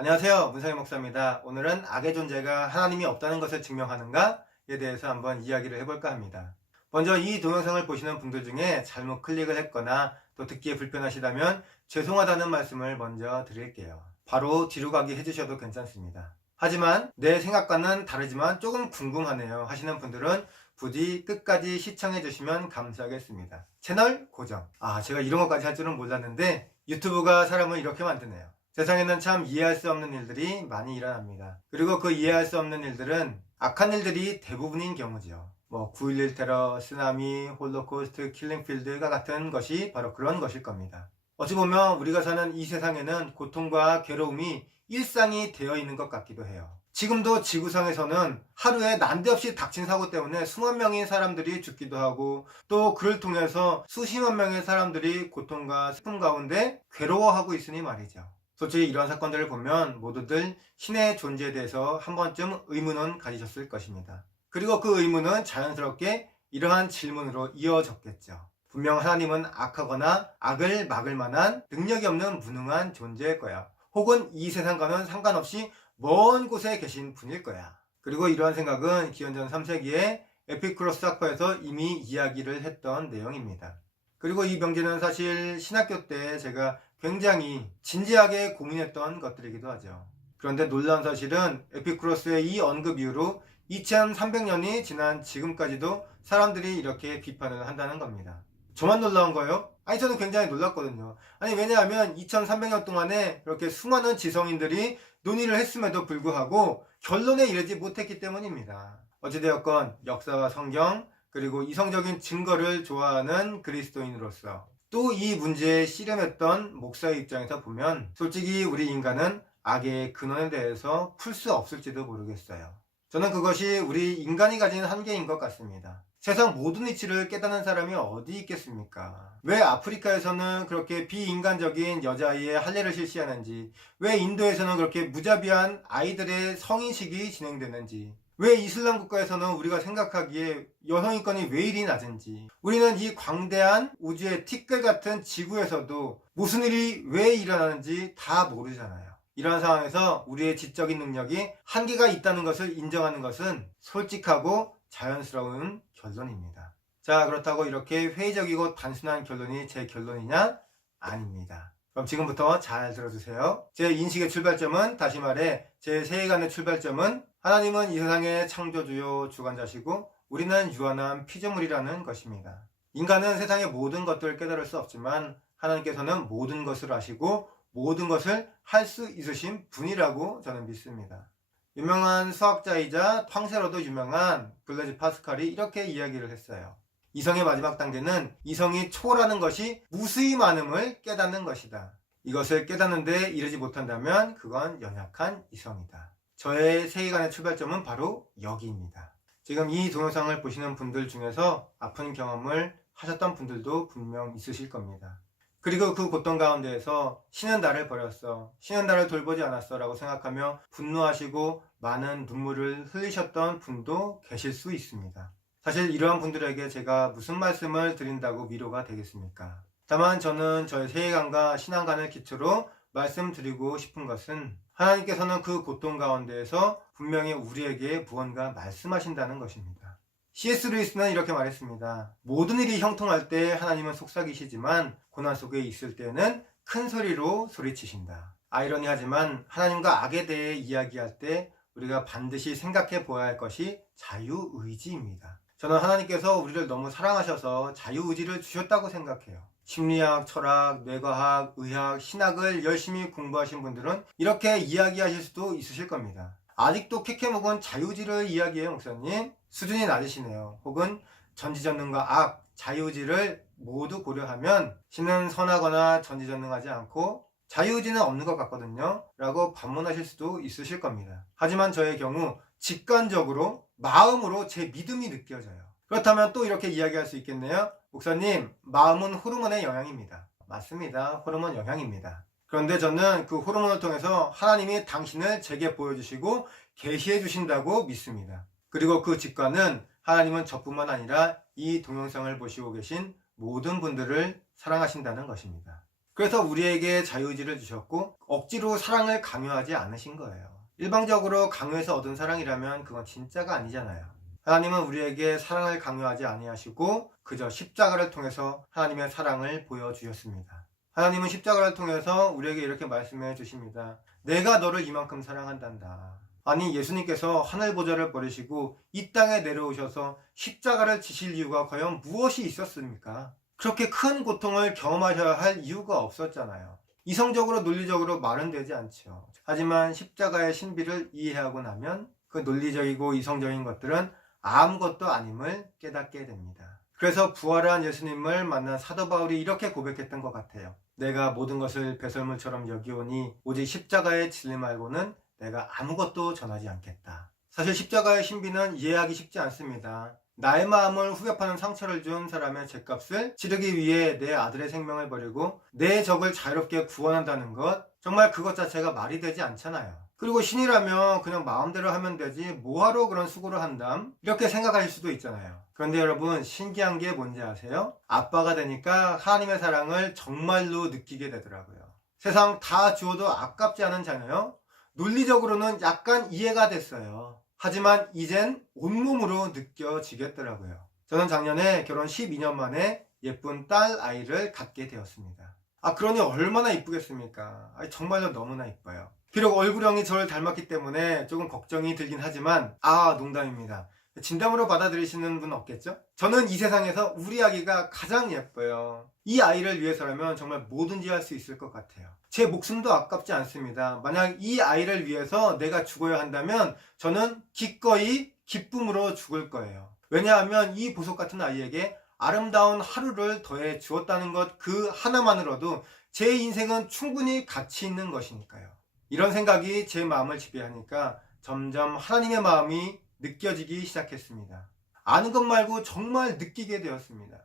안녕하세요. 문상희 목사입니다. 오늘은 악의 존재가 하나님이 없다는 것을 증명하는가에 대해서 한번 이야기를 해볼까 합니다. 먼저 이 동영상을 보시는 분들 중에 잘못 클릭을 했거나 또 듣기에 불편하시다면 죄송하다는 말씀을 먼저 드릴게요. 바로 뒤로 가기 해주셔도 괜찮습니다. 하지만 내 생각과는 다르지만 조금 궁금하네요 하시는 분들은 부디 끝까지 시청해 주시면 감사하겠습니다. 채널 고정. 제가 이런 것까지 할 줄은 몰랐는데 유튜브가 사람을 이렇게 만드네요. 세상에는 참 이해할 수 없는 일들이 많이 일어납니다. 그리고 그 이해할 수 없는 일들은 악한 일들이 대부분인 경우죠. 9.11 테러, 쓰나미, 홀로코스트, 킬링필드가 같은 것이 바로 그런 것일 겁니다. 어찌 보면 우리가 사는 이 세상에는 고통과 괴로움이 일상이 되어 있는 것 같기도 해요. 지금도 지구상에서는 하루에 난데없이 닥친 사고 때문에 수만 명의 사람들이 죽기도 하고 또 그를 통해서 수십만 명의 사람들이 고통과 슬픔 가운데 괴로워하고 있으니 말이죠. 솔직히 이런 사건들을 보면 모두들 신의 존재에 대해서 한 번쯤 의문은 가지셨을 것입니다. 그리고 그 의문은 자연스럽게 이러한 질문으로 이어졌겠죠. 분명 하나님은 악하거나 악을 막을 만한 능력이 없는 무능한 존재일 거야. 혹은 이 세상과는 상관없이 먼 곳에 계신 분일 거야. 그리고 이러한 생각은 기원전 3세기에 에피쿠로스 학파에서 이미 이야기를 했던 내용입니다. 그리고 이 명제는 사실 신학교 때 제가 굉장히 진지하게 고민했던 것들이기도 하죠. 그런데 놀라운 사실은 에피쿠로스의 이 언급 이후로 2300년이 지난 지금까지도 사람들이 이렇게 비판을 한다는 겁니다. 저만 놀라운 거예요? 저는 굉장히 놀랐거든요. 왜냐하면 2300년 동안에 그렇게 수많은 지성인들이 논의를 했음에도 불구하고 결론에 이르지 못했기 때문입니다. 어찌되었건 역사와 성경 그리고 이성적인 증거를 좋아하는 그리스도인으로서 또 이 문제에 씨름했던 목사의 입장에서 보면 솔직히 우리 인간은 악의 근원에 대해서 풀 수 없을지도 모르겠어요. 저는 그것이 우리 인간이 가진 한계인 것 같습니다. 세상 모든 이치를 깨닫는 사람이 어디 있겠습니까? 왜 아프리카에서는 그렇게 비인간적인 여자아이의 할례를 실시하는지, 왜 인도에서는 그렇게 무자비한 아이들의 성인식이 진행되는지, 왜 이슬람 국가에서는 우리가 생각하기에 여성인권이 왜 이리 낮은지, 우리는 이 광대한 우주의 티끌 같은 지구에서도 무슨 일이 왜 일어나는지 다 모르잖아요. 이러한 상황에서 우리의 지적인 능력이 한계가 있다는 것을 인정하는 것은 솔직하고 자연스러운 결론입니다. 자, 그렇다고 이렇게 회의적이고 단순한 결론이 제 결론이냐? 아닙니다. 그럼 지금부터 잘 들어주세요. 제 인식의 출발점은, 다시 말해 제 세계관의 출발점은 하나님은 이 세상의 창조주요 주관자시고 우리는 유한한 피조물이라는 것입니다. 인간은 세상의 모든 것들을 깨달을 수 없지만 하나님께서는 모든 것을 아시고 모든 것을 할 수 있으신 분이라고 저는 믿습니다. 유명한 수학자이자 황새로도 유명한 블레즈 파스칼이 이렇게 이야기를 했어요. 이성의 마지막 단계는 이성이 초월하는 것이 무수히 많음을 깨닫는 것이다. 이것을 깨닫는 데 이르지 못한다면 그건 연약한 이성이다. 저의 세계관의 출발점은 바로 여기입니다. 지금 이 동영상을 보시는 분들 중에서 아픈 경험을 하셨던 분들도 분명 있으실 겁니다. 그리고 그 고통 가운데에서 신은 나를 버렸어, 신은 나를 돌보지 않았어 라고 생각하며 분노하시고 많은 눈물을 흘리셨던 분도 계실 수 있습니다. 사실 이러한 분들에게 제가 무슨 말씀을 드린다고 위로가 되겠습니까? 다만 저는 저의 세계관과 신앙관을 기초로 말씀드리고 싶은 것은 하나님께서는 그 고통 가운데에서 분명히 우리에게 무언가 말씀하신다는 것입니다. C.S. 루이스는 이렇게 말했습니다. 모든 일이 형통할 때 하나님은 속삭이시지만 고난 속에 있을 때는 큰 소리로 소리치신다. 아이러니하지만 하나님과 악에 대해 이야기할 때 우리가 반드시 생각해 보아야 할 것이 자유의지입니다. 저는 하나님께서 우리를 너무 사랑하셔서 자유의지를 주셨다고 생각해요. 심리학, 철학, 뇌과학, 의학, 신학을 열심히 공부하신 분들은 이렇게 이야기하실 수도 있으실 겁니다. 아직도 캐캐묵은 자유의지를 이야기해요, 목사님? 수준이 낮으시네요. 혹은 전지전능과 악, 자유의지를 모두 고려하면 신은 선하거나 전지전능하지 않고 자유의지는 없는 것 같거든요 라고 반문하실 수도 있으실 겁니다. 하지만 저의 경우 직관적으로 마음으로 제 믿음이 느껴져요. 그렇다면 또 이렇게 이야기할 수 있겠네요. 목사님, 마음은 호르몬의 영향입니다. 맞습니다. 호르몬 영향입니다. 그런데 저는 그 호르몬을 통해서 하나님이 당신을 제게 보여주시고 계시해 주신다고 믿습니다. 그리고 그 직관은 하나님은 저뿐만 아니라 이 동영상을 보시고 계신 모든 분들을 사랑하신다는 것입니다. 그래서 우리에게 자유의지를 주셨고 억지로 사랑을 강요하지 않으신 거예요. 일방적으로 강요해서 얻은 사랑이라면 그건 진짜가 아니잖아요. 하나님은 우리에게 사랑을 강요하지 아니하시고 그저 십자가를 통해서 하나님의 사랑을 보여주셨습니다. 하나님은 십자가를 통해서 우리에게 이렇게 말씀해 주십니다. 내가 너를 이만큼 사랑한단다. 아니, 예수님께서 하늘 보좌를 버리시고 이 땅에 내려오셔서 십자가를 지실 이유가 과연 무엇이 있었습니까? 그렇게 큰 고통을 경험하셔야 할 이유가 없었잖아요. 이성적으로 논리적으로 말은 되지 않죠. 하지만 십자가의 신비를 이해하고 나면 그 논리적이고 이성적인 것들은 아무것도 아님을 깨닫게 됩니다. 그래서 부활한 예수님을 만난 사도 바울이 이렇게 고백했던 것 같아요. 내가 모든 것을 배설물처럼 여기오니 오직 십자가의 진리 말고는 내가 아무것도 전하지 않겠다. 사실 십자가의 신비는 이해하기 쉽지 않습니다. 나의 마음을 후벼파는 상처를 준 사람의 죗값을 치르기 위해 내 아들의 생명을 버리고 내 적을 자유롭게 구원한다는 것, 정말 그것 자체가 말이 되지 않잖아요. 그리고 신이라면 그냥 마음대로 하면 되지 뭐하러 그런 수고를 한담? 이렇게 생각하실 수도 있잖아요. 그런데 여러분, 신기한 게 뭔지 아세요? 아빠가 되니까 하나님의 사랑을 정말로 느끼게 되더라고요. 세상 다 주어도 아깝지 않은 자녀요? 논리적으로는 약간 이해가 됐어요. 하지만 이젠 온몸으로 느껴지겠더라고요. 저는 작년에 결혼 12년 만에 예쁜 딸 아이를 갖게 되었습니다. 그러니 얼마나 이쁘겠습니까? 정말로 너무나 이뻐요. 비록 얼굴형이 저를 닮았기 때문에 조금 걱정이 들긴 하지만 농담입니다. 진담으로 받아들이시는 분 없겠죠? 저는 이 세상에서 우리 아기가 가장 예뻐요. 이 아이를 위해서라면 정말 뭐든지 할 수 있을 것 같아요. 제 목숨도 아깝지 않습니다. 만약 이 아이를 위해서 내가 죽어야 한다면 저는 기꺼이 기쁨으로 죽을 거예요. 왜냐하면 이 보석 같은 아이에게 아름다운 하루를 더해 주었다는 것 그 하나만으로도 제 인생은 충분히 가치 있는 것이니까요. 이런 생각이 제 마음을 지배하니까 점점 하나님의 마음이 느껴지기 시작했습니다. 아는 것 말고 정말 느끼게 되었습니다.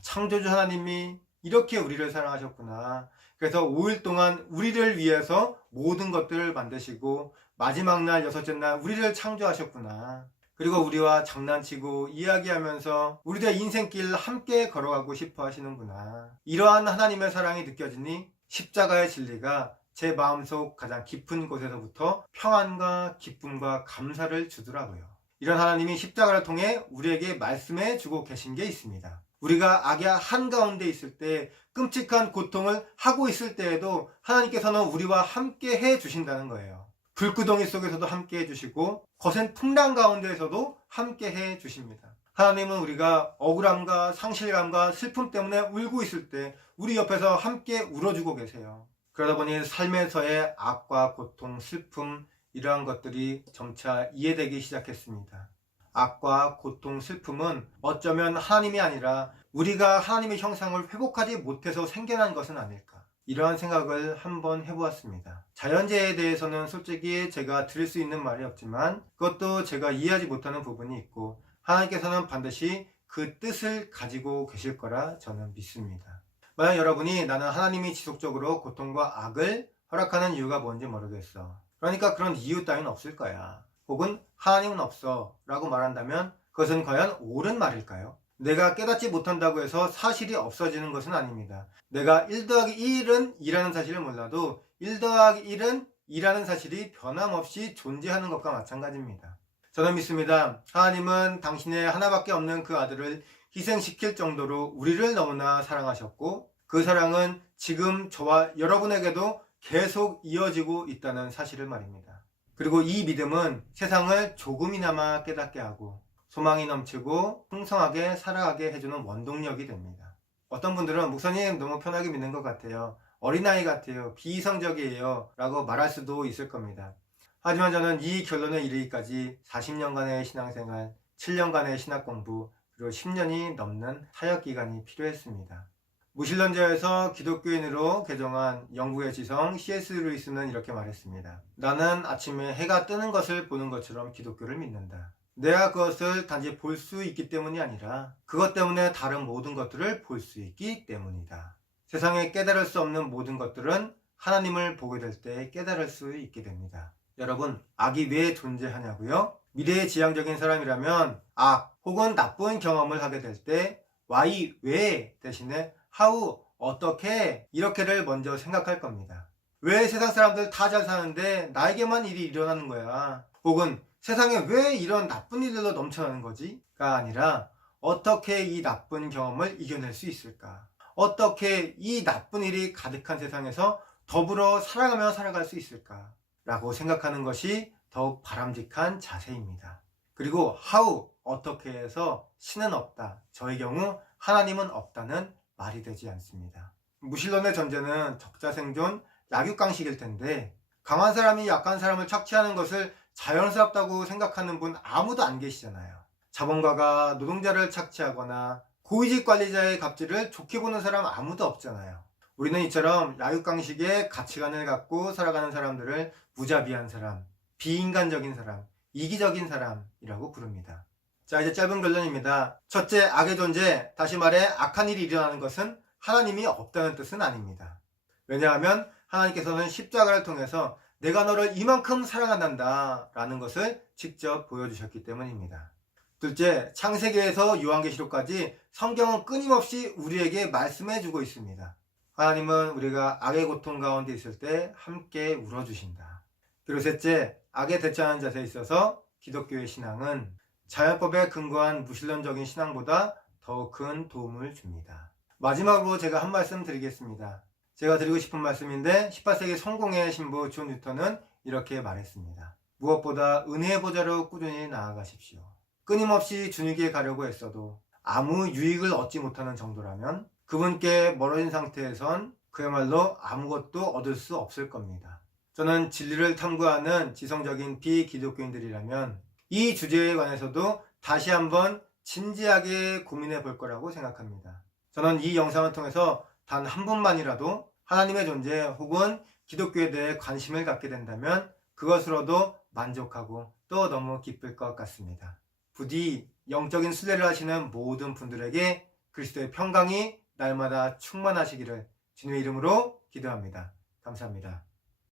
창조주 하나님이 이렇게 우리를 사랑하셨구나. 그래서 5일 동안 우리를 위해서 모든 것들을 만드시고 마지막 날, 여섯째 날 우리를 창조하셨구나. 그리고 우리와 장난치고 이야기하면서 우리들의 인생길 함께 걸어가고 싶어 하시는구나. 이러한 하나님의 사랑이 느껴지니 십자가의 진리가 제 마음속 가장 깊은 곳에서부터 평안과 기쁨과 감사를 주더라고요. 이런 하나님이 십자가를 통해 우리에게 말씀해 주고 계신 게 있습니다. 우리가 악의 한가운데 있을 때, 끔찍한 고통을 하고 있을 때에도 하나님께서는 우리와 함께 해 주신다는 거예요. 불구덩이 속에서도 함께 해 주시고 거센 풍랑 가운데에서도 함께 해 주십니다. 하나님은 우리가 억울함과 상실감과 슬픔 때문에 울고 있을 때 우리 옆에서 함께 울어주고 계세요. 그러다 보니 삶에서의 악과 고통, 슬픔, 이러한 것들이 점차 이해되기 시작했습니다. 악과 고통, 슬픔은 어쩌면 하나님이 아니라 우리가 하나님의 형상을 회복하지 못해서 생겨난 것은 아닐까, 이러한 생각을 한번 해보았습니다. 자연재해에 대해서는 솔직히 제가 드릴 수 있는 말이 없지만 그것도 제가 이해하지 못하는 부분이 있고 하나님께서는 반드시 그 뜻을 가지고 계실 거라 저는 믿습니다. 만약 여러분이 나는 하나님이 지속적으로 고통과 악을 허락하는 이유가 뭔지 모르겠어, 그러니까 그런 이유 따윈 없을 거야, 혹은 하나님은 없어 라고 말한다면 그것은 과연 옳은 말일까요? 내가 깨닫지 못한다고 해서 사실이 없어지는 것은 아닙니다. 내가 1 더하기 1은 2라는 사실을 몰라도 1 더하기 1은 2라는 사실이 변함없이 존재하는 것과 마찬가지입니다. 저는 믿습니다. 하나님은 당신의 하나밖에 없는 그 아들을 희생시킬 정도로 우리를 너무나 사랑하셨고 그 사랑은 지금 저와 여러분에게도 계속 이어지고 있다는 사실을 말입니다. 그리고 이 믿음은 세상을 조금이나마 깨닫게 하고 소망이 넘치고 풍성하게 살아가게 해주는 원동력이 됩니다. 어떤 분들은 목사님 너무 편하게 믿는 것 같아요, 어린아이 같아요, 비이성적이에요 라고 말할 수도 있을 겁니다. 하지만 저는 이 결론에 이르기까지 40년간의 신앙생활, 7년간의 신학공부, 그리고 10년이 넘는 사역기간이 필요했습니다. 무신론자에서 기독교인으로 개종한 영국의 지성 C.S. 루이스는 이렇게 말했습니다. 나는 아침에 해가 뜨는 것을 보는 것처럼 기독교를 믿는다. 내가 그것을 단지 볼 수 있기 때문이 아니라 그것 때문에 다른 모든 것들을 볼 수 있기 때문이다. 세상에 깨달을 수 없는 모든 것들은 하나님을 보게 될 때 깨달을 수 있게 됩니다. 여러분, 악이 왜 존재하냐고요? 미래지향적인 사람이라면 악 혹은 나쁜 경험을 하게 될 때 why, 왜 대신에 how, 어떻게 이렇게를 먼저 생각할 겁니다. 왜 세상 사람들 다 잘 사는데 나에게만 일이 일어나는 거야? 혹은 세상에 왜 이런 나쁜 일들로 넘쳐나는 거지?가 아니라 어떻게 이 나쁜 경험을 이겨낼 수 있을까? 어떻게 이 나쁜 일이 가득한 세상에서 더불어 살아가며 살아갈 수 있을까? 라고 생각하는 것이 더욱 바람직한 자세입니다. 그리고 how, 어떻게 해서 신은 없다. 저의 경우 하나님은 없다는 말이 되지 않습니다. 무신론의 전제는 적자생존, 약육강식일 텐데 강한 사람이 약한 사람을 착취하는 것을 자연스럽다고 생각하는 분 아무도 안 계시잖아요. 자본가가 노동자를 착취하거나 고위직 관리자의 갑질을 좋게 보는 사람 아무도 없잖아요. 우리는 이처럼 약육강식의 가치관을 갖고 살아가는 사람들을 무자비한 사람, 비인간적인 사람, 이기적인 사람이라고 부릅니다. 자, 이제 짧은 결론입니다. 첫째, 악의 존재, 다시 말해 악한 일이 일어나는 것은 하나님이 없다는 뜻은 아닙니다. 왜냐하면 하나님께서는 십자가를 통해서 내가 너를 이만큼 사랑한단다 라는 것을 직접 보여주셨기 때문입니다. 둘째, 창세기에서 요한계시록까지 성경은 끊임없이 우리에게 말씀해주고 있습니다. 하나님은 우리가 악의 고통 가운데 있을 때 함께 울어주신다. 그리고 셋째, 악에 대처하는 자세에 있어서 기독교의 신앙은 자연법에 근거한 무신론적인 신앙보다 더 큰 도움을 줍니다. 마지막으로 제가 한 말씀 드리겠습니다. 제가 드리고 싶은 말씀인데 18세기 성공의 신부 존 뉴턴은 이렇게 말했습니다. 무엇보다 은혜의 보좌로 꾸준히 나아가십시오. 끊임없이 주님께 가려고 했어도 아무 유익을 얻지 못하는 정도라면 그분께 멀어진 상태에선 그야말로 아무것도 얻을 수 없을 겁니다. 저는 진리를 탐구하는 지성적인 비기독교인들이라면 이 주제에 관해서도 다시 한번 진지하게 고민해 볼 거라고 생각합니다. 저는 이 영상을 통해서 단 한 분만이라도 하나님의 존재 혹은 기독교에 대해 관심을 갖게 된다면 그것으로도 만족하고 또 너무 기쁠 것 같습니다. 부디 영적인 순례를 하시는 모든 분들에게 그리스도의 평강이 날마다 충만하시기를 주님의 이름으로 기도합니다. 감사합니다.